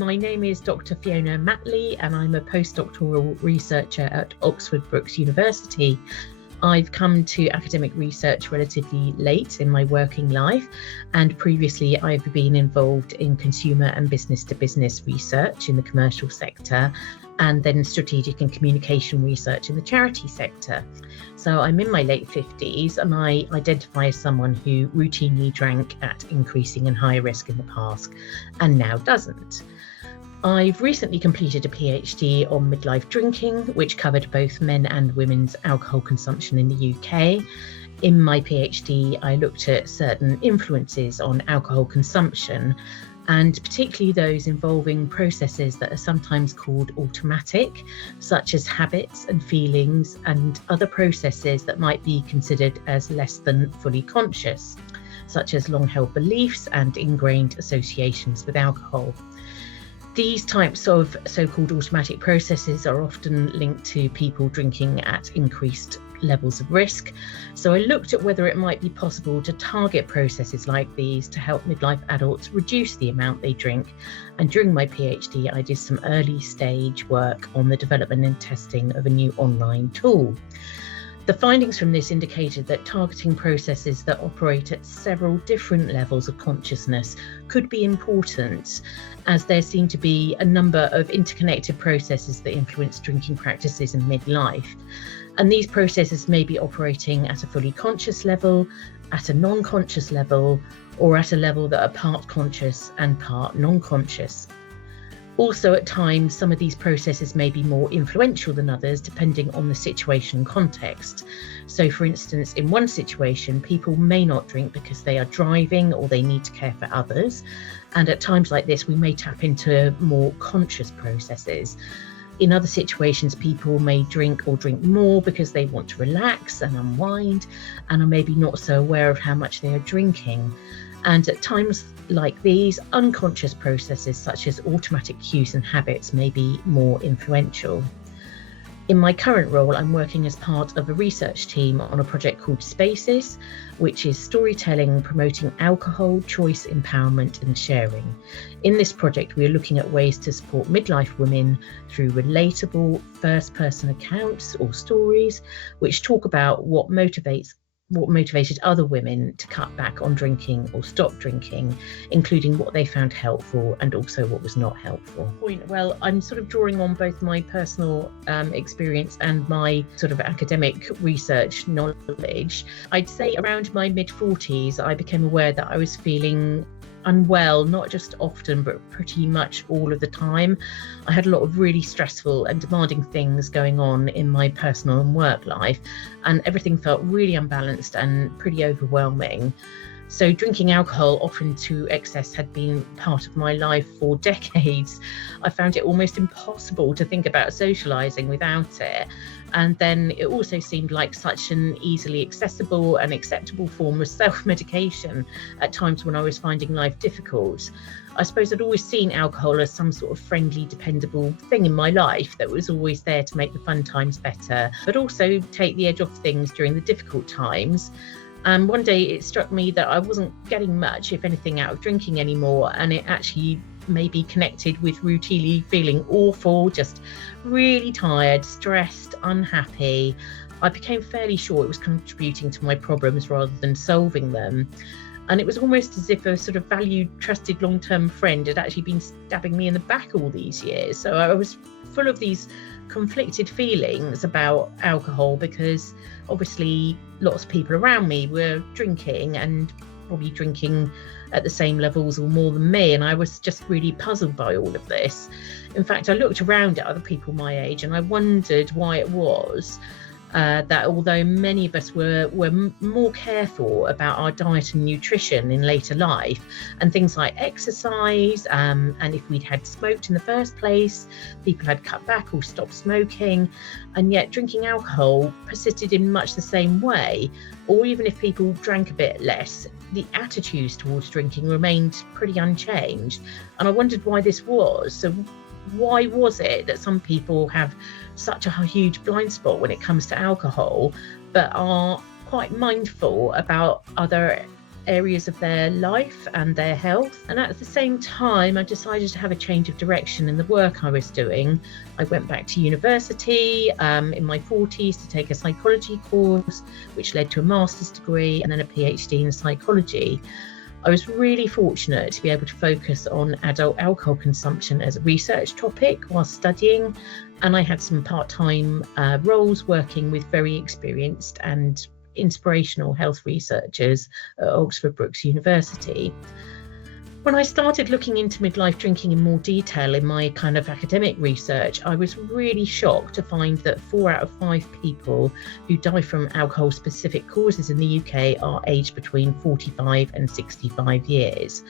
my name is Dr. Fiona Matley, and I'm a postdoctoral researcher at Oxford Brookes University. I've come to academic research relatively late in my working life, and previously I've been involved in consumer and business-to-business research in the commercial sector, and then strategic and communication research in the charity sector. So I'm in my late 50s, and I identify as someone who routinely drank at increasing and high risk in the past and now doesn't. I've recently completed a PhD on midlife drinking, which covered both men and women's alcohol consumption in the UK. In my PhD, I looked at certain influences on alcohol consumption, and particularly those involving processes that are sometimes called automatic, such as habits and feelings, and other processes that might be considered as less than fully conscious, such as long-held beliefs and ingrained associations with alcohol. These types of so-called automatic processes are often linked to people drinking at increased levels of risk. So I looked at whether it might be possible to target processes like these to help midlife adults reduce the amount they drink. And during my PhD, I did some early stage work on the development and testing of a new online tool. The findings from this indicated that targeting processes that operate at several different levels of consciousness could be important, as there seem to be a number of interconnected processes that influence drinking practices in midlife. And these processes may be operating at a fully conscious level, at a non-conscious level, or at a level that are part conscious and part non-conscious. Also, at times, some of these processes may be more influential than others, depending on the situation and context. So, for instance, in one situation, people may not drink because they are driving or they need to care for others. And at times like this, we may tap into more conscious processes. In other situations, people may drink or drink more because they want to relax and unwind, and are maybe not so aware of how much they are drinking. And at times like these, unconscious processes such as automatic cues and habits may be more influential. In my current role, I'm working as part of a research team on a project called Spaces, which is storytelling promoting alcohol, choice, empowerment and sharing. In this project, we are looking at ways to support midlife women through relatable first-person accounts or stories, which talk about what motivated other women to cut back on drinking or stop drinking, including what they found helpful and also what was not helpful. Well, I'm sort of drawing on both my personal experience and my sort of academic research knowledge. I'd say around my mid-40s, I became aware that I was feeling unwell, not just often, but pretty much all of the time. I had a lot of really stressful and demanding things going on in my personal and work life, and everything felt really unbalanced and pretty overwhelming. So drinking alcohol, often to excess, had been part of my life for decades. I found it almost impossible to think about socialising without it. And then it also seemed like such an easily accessible and acceptable form of self-medication at times when I was finding life difficult. I suppose I'd always seen alcohol as some sort of friendly, dependable thing in my life that was always there to make the fun times better, but also take the edge off things during the difficult times. And one day it struck me that I wasn't getting much, if anything, out of drinking anymore, and it actually maybe connected with routinely feeling awful, just really tired, stressed, unhappy. I became fairly sure it was contributing to my problems rather than solving them. And it was almost as if a sort of valued, trusted long-term friend had actually been stabbing me in the back all these years. So I was full of these conflicted feelings about alcohol, because obviously lots of people around me were drinking, and probably drinking at the same levels or more than me, and I was just really puzzled by all of this. In fact, I looked around at other people my age and I wondered why it was that although many of us were more careful about our diet and nutrition in later life, and things like exercise, and if we'd had smoked in the first place, people had cut back or stopped smoking, and yet drinking alcohol persisted in much the same way. Or even if people drank a bit less, the attitudes towards drinking remained pretty unchanged. And I wondered why this was. So why was it that some people have such a huge blind spot when it comes to alcohol, but are quite mindful about other areas of their life and their health. And at the same time, I decided to have a change of direction in the work I was doing. I went back to university in my 40s to take a psychology course, which led to a master's degree and then a PhD in psychology. I was really fortunate to be able to focus on adult alcohol consumption as a research topic while studying, and I had some part-time roles working with very experienced and inspirational health researchers at Oxford Brookes University. When I started looking into midlife drinking in more detail in my kind of academic research, I was really shocked to find that 4 out of 5 people who die from alcohol-specific causes in the UK are aged between 45 and 65 years.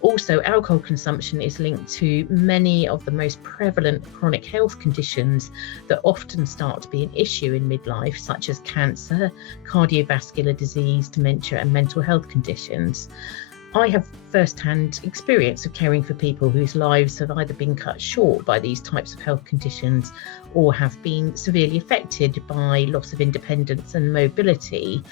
Also, alcohol consumption is linked to many of the most prevalent chronic health conditions that often start to be an issue in midlife, such as cancer, cardiovascular disease, dementia, and mental health conditions. I have first-hand experience of caring for people whose lives have either been cut short by these types of health conditions or have been severely affected by loss of independence and mobility.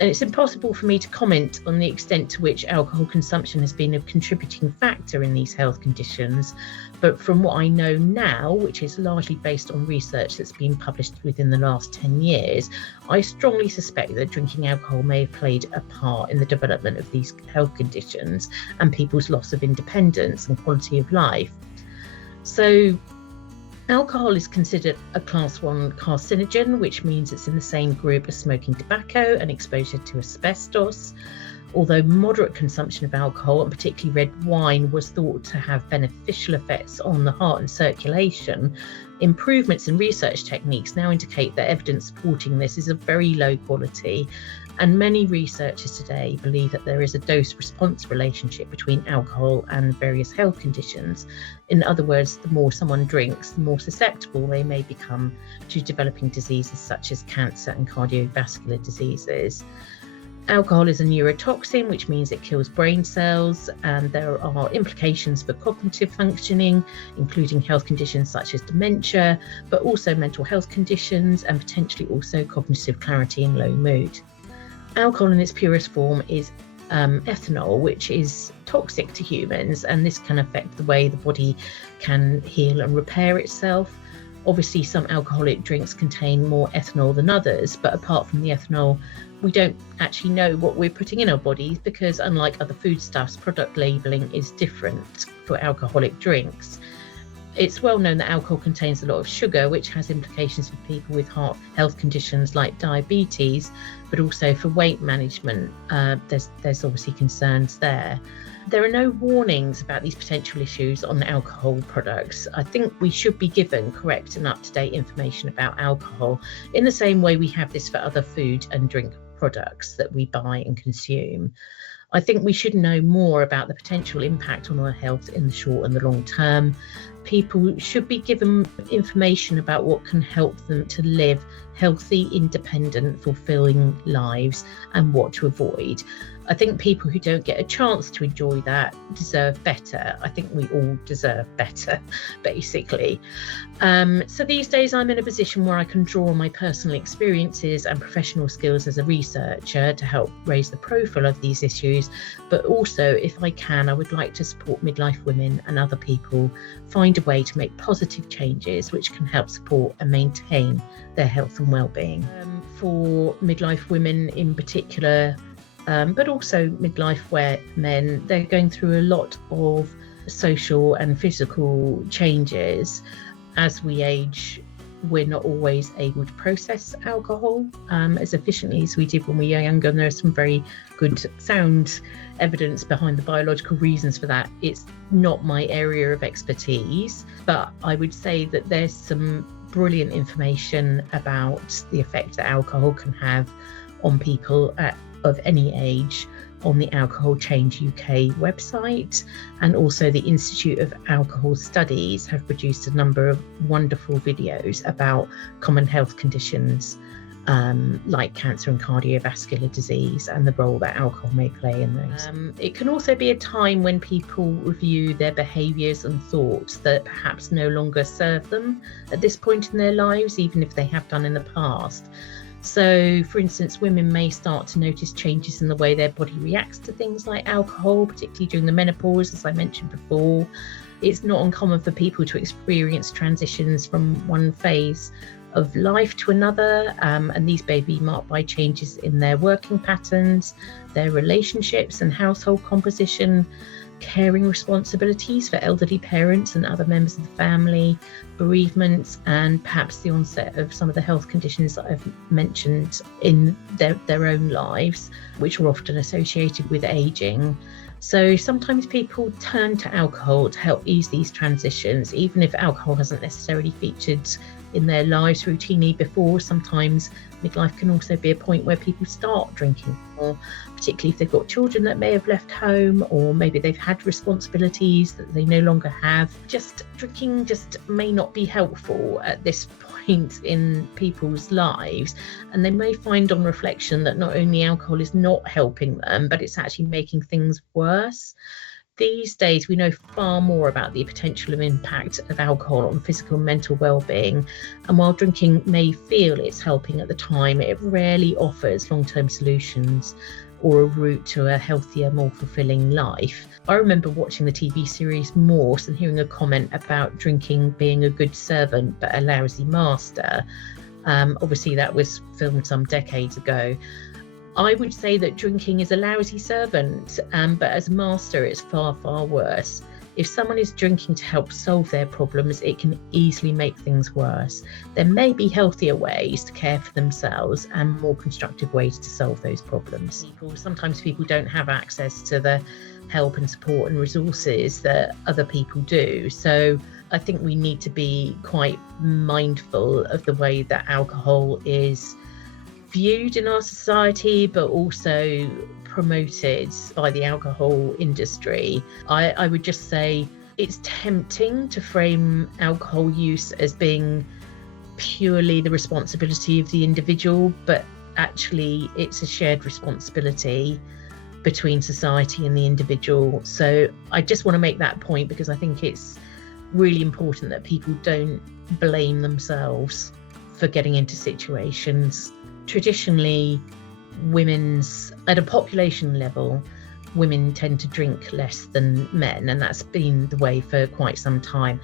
And it's impossible for me to comment on the extent to which alcohol consumption has been a contributing factor in these health conditions. But from what I know now, which is largely based on research that's been published within the last 10 years, I strongly suspect that drinking alcohol may have played a part in the development of these health conditions and people's loss of independence and quality of life. So, alcohol is considered a class 1 carcinogen, which means it's in the same group as smoking tobacco and exposure to asbestos. Although moderate consumption of alcohol, and particularly red wine, was thought to have beneficial effects on the heart and circulation, improvements in research techniques now indicate that evidence supporting this is of very low quality. And many researchers today believe that there is a dose-response relationship between alcohol and various health conditions. In other words, the more someone drinks, the more susceptible they may become to developing diseases such as cancer and cardiovascular diseases. Alcohol is a neurotoxin, which means it kills brain cells, and there are implications for cognitive functioning, including health conditions such as dementia, but also mental health conditions and potentially also cognitive clarity and low mood. Alcohol in its purest form is ethanol, which is toxic to humans, and this can affect the way the body can heal and repair itself. Obviously, some alcoholic drinks contain more ethanol than others, but apart from the ethanol, we don't actually know what we're putting in our bodies because, unlike other foodstuffs, product labelling is different for alcoholic drinks. It's well known that alcohol contains a lot of sugar, which has implications for people with heart health conditions like diabetes, but also for weight management. There's obviously concerns there. There are no warnings about these potential issues on alcohol products. I think we should be given correct and up-to-date information about alcohol in the same way we have this for other food and drink products that we buy and consume. I think we should know more about the potential impact on our health in the short and the long term. People should be given information about what can help them to live healthy, independent, fulfilling lives and what to avoid. I think people who don't get a chance to enjoy that deserve better. I think we all deserve better, basically. So these days I'm in a position where I can draw on my personal experiences and professional skills as a researcher to help raise the profile of these issues. But also, if I can, I would like to support midlife women and other people find a way to make positive changes which can help support and maintain their health and well-being. For midlife women in particular, but also midlife men, they're going through a lot of social and physical changes. As we age, we're not always able to process alcohol as efficiently as we did when we were younger, and there's some very good sound evidence behind the biological reasons for that. It's not my area of expertise, but I would say that there's some brilliant information about the effect that alcohol can have on people of any age on the Alcohol Change UK website, and also the Institute of Alcohol Studies have produced a number of wonderful videos about common health conditions like cancer and cardiovascular disease and the role that alcohol may play in those. It can also be a time when people review their behaviours and thoughts that perhaps no longer serve them at this point in their lives, even if they have done in the past. So, for instance, women may start to notice changes in the way their body reacts to things like alcohol, particularly during the menopause, as I mentioned before. It's not uncommon for people to experience transitions from one phase of life to another, and these may be marked by changes in their working patterns, their relationships and household composition, caring responsibilities for elderly parents and other members of the family, bereavements, and perhaps the onset of some of the health conditions that I've mentioned in their own lives, which are often associated with aging. So sometimes people turn to alcohol to help ease these transitions, even if alcohol hasn't necessarily featured in their lives routinely before. Sometimes midlife can also be a point where people start drinking more, particularly if they've got children that may have left home, or maybe they've had responsibilities that they no longer have. Drinking may not be helpful at this point in people's lives, and they may find on reflection that not only alcohol is not helping them, but it's actually making things worse. These days, we know far more about the potential impact of alcohol on physical and mental well-being. And while drinking may feel it's helping at the time, it rarely offers long-term solutions or a route to a healthier, more fulfilling life. I remember watching the TV series Morse and hearing a comment about drinking being a good servant but a lousy master. Obviously, that was filmed some decades ago. I would say that drinking is a lousy servant, but as a master, it's far, far worse. If someone is drinking to help solve their problems, it can easily make things worse. There may be healthier ways to care for themselves and more constructive ways to solve those problems. Sometimes people don't have access to the help and support and resources that other people do. So I think we need to be quite mindful of the way that alcohol is viewed in our society, but also promoted by the alcohol industry. I would just say it's tempting to frame alcohol use as being purely the responsibility of the individual, but actually it's a shared responsibility between society and the individual. So I just want to make that point, because I think it's really important that people don't blame themselves for getting into situations. Traditionally, at a population level, women tend to drink less than men, and that's been the way for quite some time.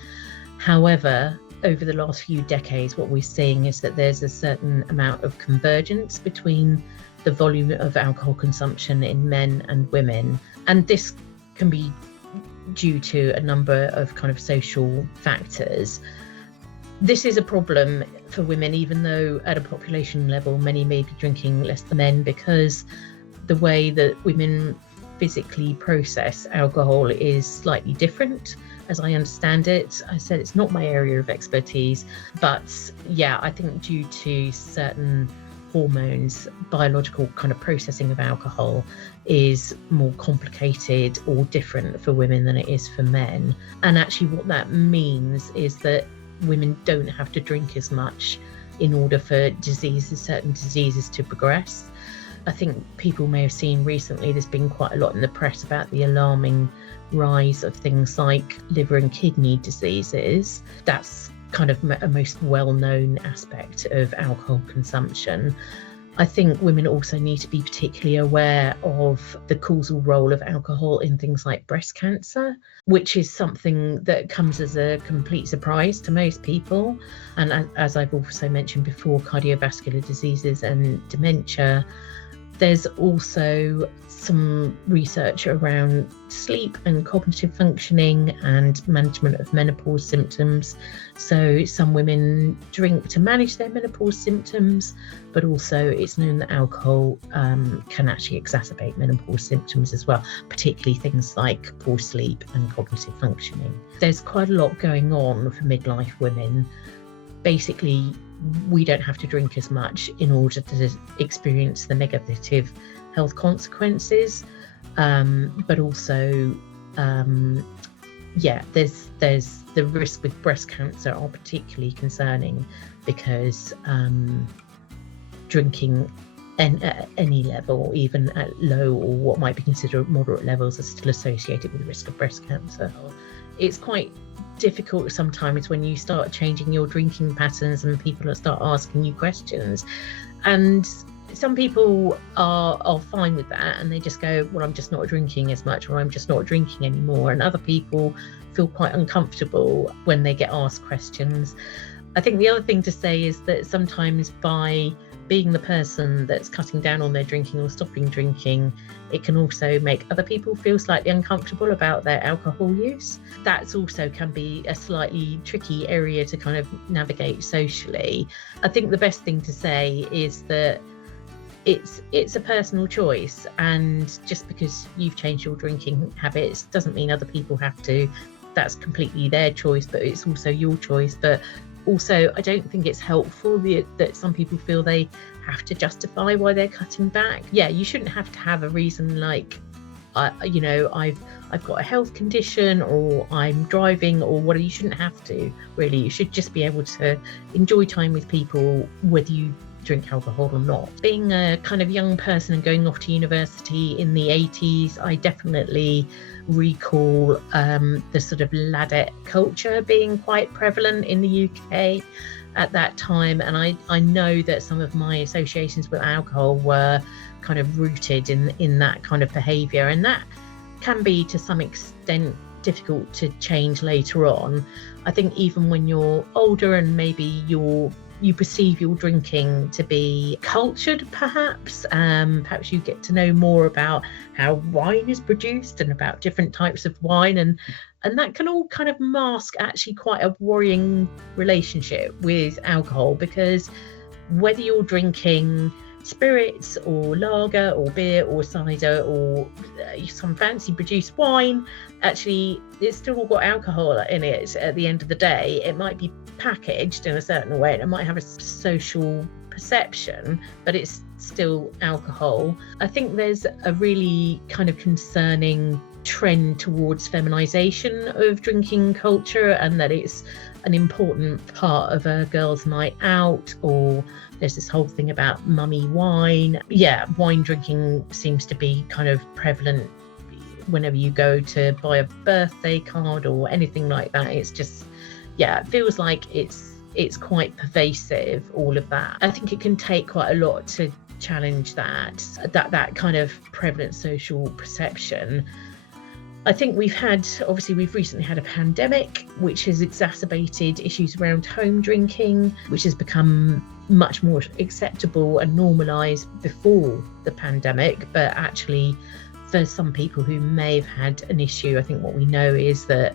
However, over the last few decades, what we're seeing is that there's a certain amount of convergence between the volume of alcohol consumption in men and women, and this can be due to a number of kind of social factors. This is a problem for women, even though at a population level, many may be drinking less than men, because the way that women physically process alcohol is slightly different, as I understand it. I said it's not my area of expertise, but yeah, I think due to certain hormones, biological kind of processing of alcohol is more complicated or different for women than it is for men. And actually what that means is that women don't have to drink as much in order for certain diseases to progress. I think people may have seen recently, there's been quite a lot in the press about the alarming rise of things like liver and kidney diseases. That's kind of a most well-known aspect of alcohol consumption. I think women also need to be particularly aware of the causal role of alcohol in things like breast cancer, which is something that comes as a complete surprise to most people. And as I've also mentioned before, cardiovascular diseases and dementia. There's also some research around sleep and cognitive functioning and management of menopause symptoms. So some women drink to manage their menopause symptoms, but also it's known that alcohol can actually exacerbate menopause symptoms as well, particularly things like poor sleep and cognitive functioning. There's quite a lot going on for midlife women. Basically, we don't have to drink as much in order to experience the negative health consequences, but also there's the risk with breast cancer are particularly concerning, because drinking at any level, even at low or what might be considered moderate levels, are still associated with the risk of breast cancer. It's quite difficult sometimes when you start changing your drinking patterns and people start asking you questions. And some people are fine with that, and they just go, well, I'm just not drinking as much, or I'm just not drinking anymore. And other people feel quite uncomfortable when they get asked questions. I think the other thing to say is that sometimes by being the person that's cutting down on their drinking or stopping drinking, it can also make other people feel slightly uncomfortable about their alcohol use. That's also can be a slightly tricky area to kind of navigate socially. I think the best thing to say is that it's a personal choice, and just because you've changed your drinking habits doesn't mean other people have to. That's completely their choice, but it's also your choice. But also, I don't think it's helpful that some people feel they have to justify why they're cutting back. Yeah, you shouldn't have to have a reason like, I've got a health condition, or I'm driving, or whatever. You shouldn't have to, really. You should just be able to enjoy time with people, whether you drink alcohol or not. Being a kind of young person and going off to university in the 80s, I definitely recall the sort of ladette culture being quite prevalent in the UK at that time. And I know that some of my associations with alcohol were kind of rooted in that kind of behaviour, and that can be to some extent difficult to change later on. I think even when you're older and maybe you perceive your drinking to be cultured, perhaps you get to know more about how wine is produced and about different types of wine, and that can all kind of mask actually quite a worrying relationship with alcohol, because whether you're drinking spirits or lager or beer or cider or some fancy produced wine, actually it's still all got alcohol in it at the end of the day. It might be packaged in a certain way and it might have a social perception, but it's still alcohol. I think there's a really kind of concerning trend towards feminisation of drinking culture, and that it's an important part of a girl's night out, or there's this whole thing about mummy wine. Yeah, wine drinking seems to be kind of prevalent whenever you go to buy a birthday card or anything like that. It's just, yeah, it feels like it's quite pervasive, all of that. I think it can take quite a lot to challenge that kind of prevalent social perception. I think we've recently had a pandemic, which has exacerbated issues around home drinking, which has become much more acceptable and normalised before the pandemic. But actually, for some people who may have had an issue, I think what we know is that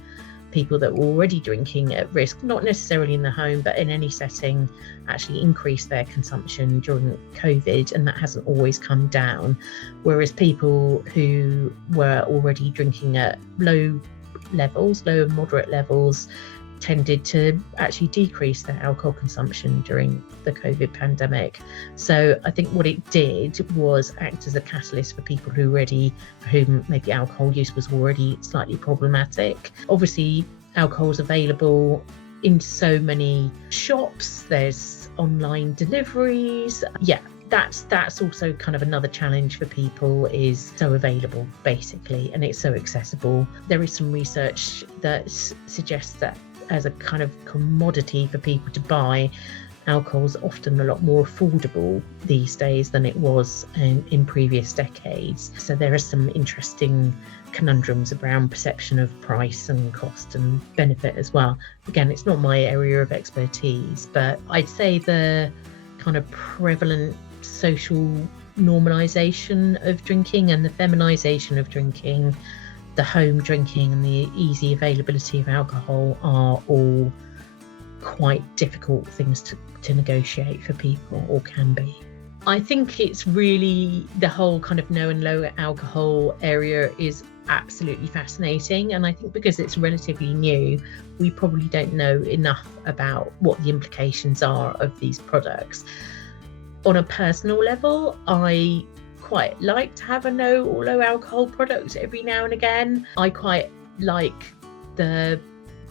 people that were already drinking at risk, not necessarily in the home, but in any setting, actually increased their consumption during COVID, and that hasn't always come down. Whereas people who were already drinking at low and moderate levels, tended to actually decrease their alcohol consumption during the COVID pandemic. So I think what it did was act as a catalyst for people for whom maybe alcohol use was already slightly problematic. Obviously, alcohol is available in so many shops. There's online deliveries. Yeah, that's also kind of another challenge for people, is so available basically, and it's so accessible. There is some research that suggests that as a kind of commodity for people to buy, alcohol is often a lot more affordable these days than it was in previous decades. So there are some interesting conundrums around perception of price and cost and benefit as well. Again, it's not my area of expertise, but I'd say the kind of prevalent social normalisation of drinking and the feminisation of drinking, the home drinking and the easy availability of alcohol are all quite difficult things to negotiate for people, or can be. I think it's really the whole kind of no and low alcohol area is absolutely fascinating, and I think because it's relatively new, we probably don't know enough about what the implications are of these products. On a personal level, I quite like to have a no or low alcohol product every now and again. I quite like the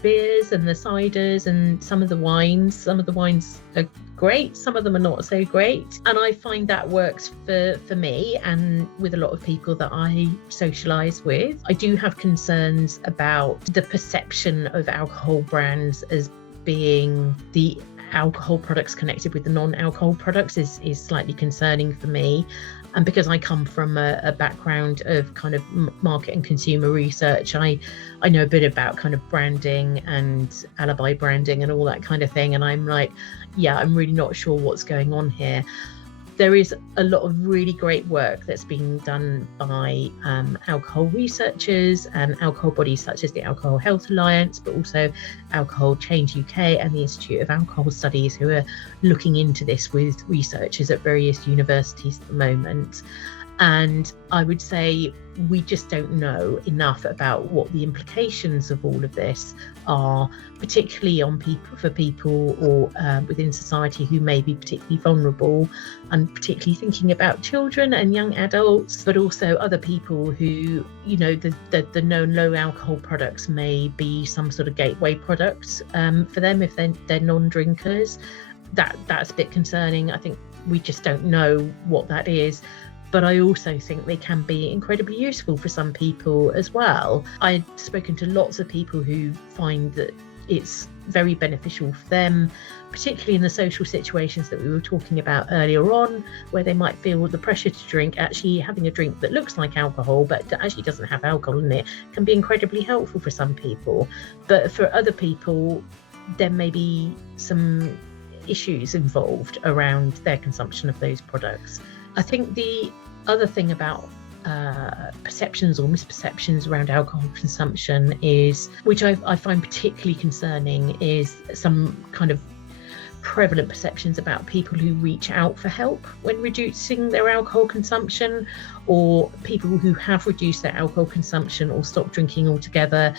beers and the ciders and some of the wines. Some of the wines are great, some of them are not so great, and I find that works for me and with a lot of people that I socialise with. I do have concerns about the perception of alcohol brands as being the alcohol products connected with the non-alcohol products is slightly concerning for me. And because I come from a background of kind of market and consumer research, I know a bit about kind of branding and alibi branding and all that kind of thing. And I'm like, yeah, I'm really not sure what's going on here. There is a lot of really great work that's being done by alcohol researchers and alcohol bodies such as the Alcohol Health Alliance, but also Alcohol Change UK and the Institute of Alcohol Studies, who are looking into this with researchers at various universities at the moment. And I would say we just don't know enough about what the implications of all of this are, particularly on people or within society who may be particularly vulnerable, and particularly thinking about children and young adults, but also other people who, you know, the known low alcohol products may be some sort of gateway product for them if they're non-drinkers. That's a bit concerning. I think we just don't know what that is. But I also think they can be incredibly useful for some people as well. I've spoken to lots of people who find that it's very beneficial for them, particularly in the social situations that we were talking about earlier on, where they might feel the pressure to drink. Actually having a drink that looks like alcohol but actually doesn't have alcohol in it can be incredibly helpful for some people. But for other people, there may be some issues involved around their consumption of those products. I think the other thing about perceptions or misperceptions around alcohol consumption is, which I find particularly concerning, is some kind of prevalent perceptions about people who reach out for help when reducing their alcohol consumption, or people who have reduced their alcohol consumption or stopped drinking altogether.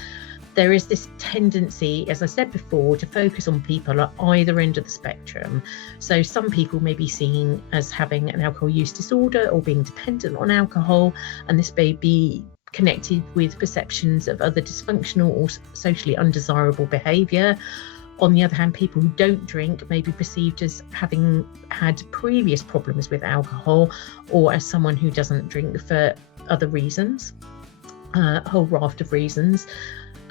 There is this tendency, as I said before, to focus on people at either end of the spectrum. So some people may be seen as having an alcohol use disorder or being dependent on alcohol, and this may be connected with perceptions of other dysfunctional or socially undesirable behaviour. On the other hand, people who don't drink may be perceived as having had previous problems with alcohol, or as someone who doesn't drink for other reasons, a whole raft of reasons.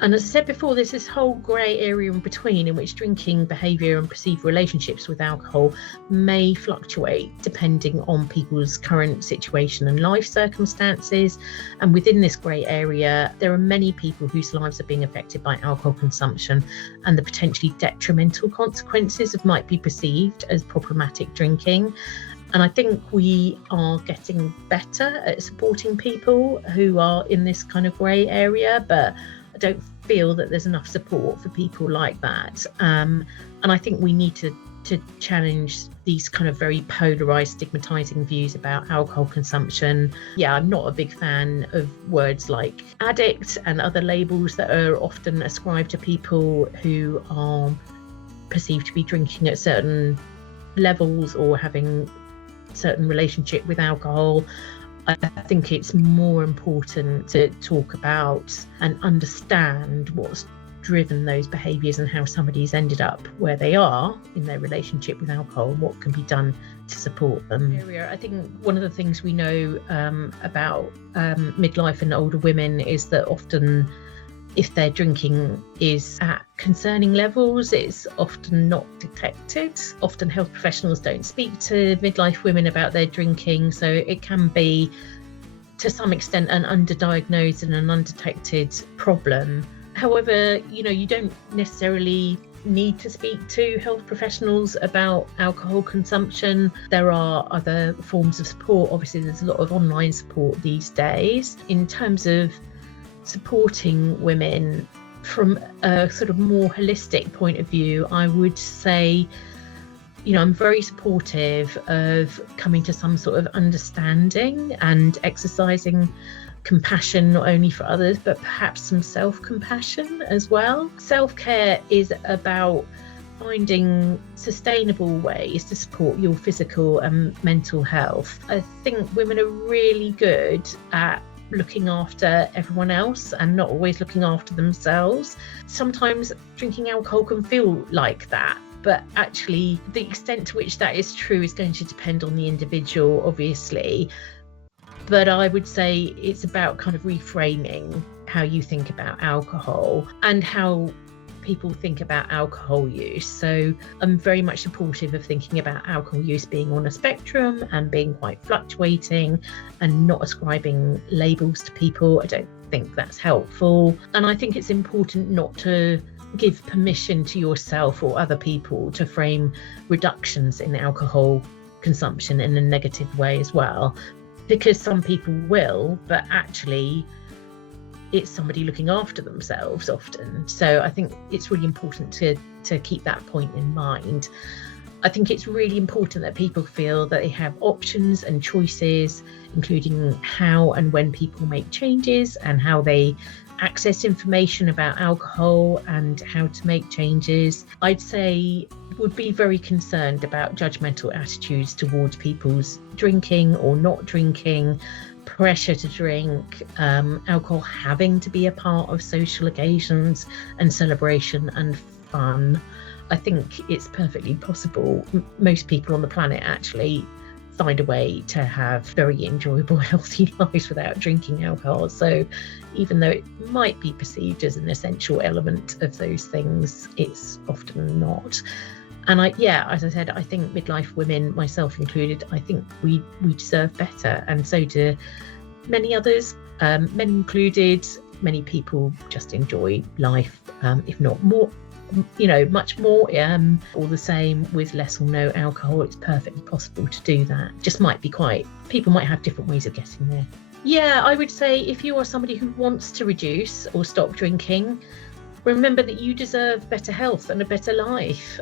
And as I said before, there's this whole grey area in between, in which drinking behaviour and perceived relationships with alcohol may fluctuate depending on people's current situation and life circumstances. And within this grey area, there are many people whose lives are being affected by alcohol consumption and the potentially detrimental consequences of might be perceived as problematic drinking. And I think we are getting better at supporting people who are in this kind of grey area, but I don't feel that there's enough support for people like that. And I think we need to challenge these kind of very polarised, stigmatising views about alcohol consumption. Yeah, I'm not a big fan of words like addict and other labels that are often ascribed to people who are perceived to be drinking at certain levels or having certain relationship with alcohol. I think it's more important to talk about and understand what's driven those behaviours and how somebody's ended up where they are in their relationship with alcohol and what can be done to support them. I think one of the things we know about midlife and older women is that often, if their drinking is at concerning levels, it's often not detected. Often health professionals don't speak to midlife women about their drinking, so it can be, to some extent, an underdiagnosed and an undetected problem. However, you don't necessarily need to speak to health professionals about alcohol consumption. There are other forms of support. Obviously, there's a lot of online support these days. In terms of supporting women from a sort of more holistic point of view, I would say, I'm very supportive of coming to some sort of understanding and exercising compassion, not only for others, but perhaps some self-compassion as well. Self-care is about finding sustainable ways to support your physical and mental health. I think women are really good at looking after everyone else and not always looking after themselves. Sometimes drinking alcohol can feel like that, but actually the extent to which that is true is going to depend on the individual, obviously. But I would say it's about kind of reframing how you think about alcohol and how people think about alcohol use. So I'm very much supportive of thinking about alcohol use being on a spectrum and being quite fluctuating and not ascribing labels to people. I don't think that's helpful. And I think it's important not to give permission to yourself or other people to frame reductions in alcohol consumption in a negative way as well, because some people will, but actually it's somebody looking after themselves often. So I think it's really important to keep that point in mind. I think it's really important that people feel that they have options and choices, including how and when people make changes and how they access information about alcohol and how to make changes. I'd say would be very concerned about judgmental attitudes towards people's drinking or not drinking, pressure to drink, alcohol having to be a part of social occasions and celebration and fun. I think it's perfectly possible. Most people on the planet actually find a way to have very enjoyable, healthy lives without drinking alcohol. So even though it might be perceived as an essential element of those things, it's often not. And as I said, I think midlife women, myself included, I think we deserve better. And so do many others, men included. Many people just enjoy life, if not more, much more, or the same with less or no alcohol. It's perfectly possible to do that. Just people might have different ways of getting there. Yeah, I would say if you are somebody who wants to reduce or stop drinking, remember that you deserve better health and a better life.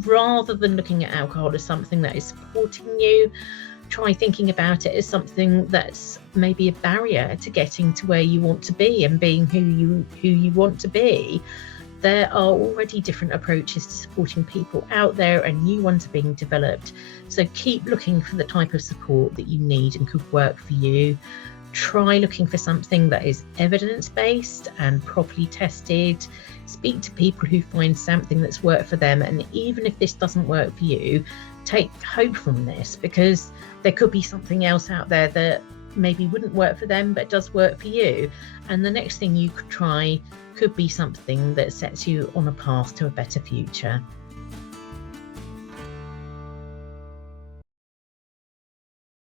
Rather than looking at alcohol as something that is supporting you, try thinking about it as something that's maybe a barrier to getting to where you want to be and being who you want to be. There are already different approaches to supporting people out there and new ones are being developed. So keep looking for the type of support that you need and could work for you. Try looking for something that is evidence-based and properly tested. Speak to people who find something that's worked for them. And even if this doesn't work for you, take hope from this, because there could be something else out there that maybe wouldn't work for them, but does work for you. And the next thing you could try could be something that sets you on a path to a better future.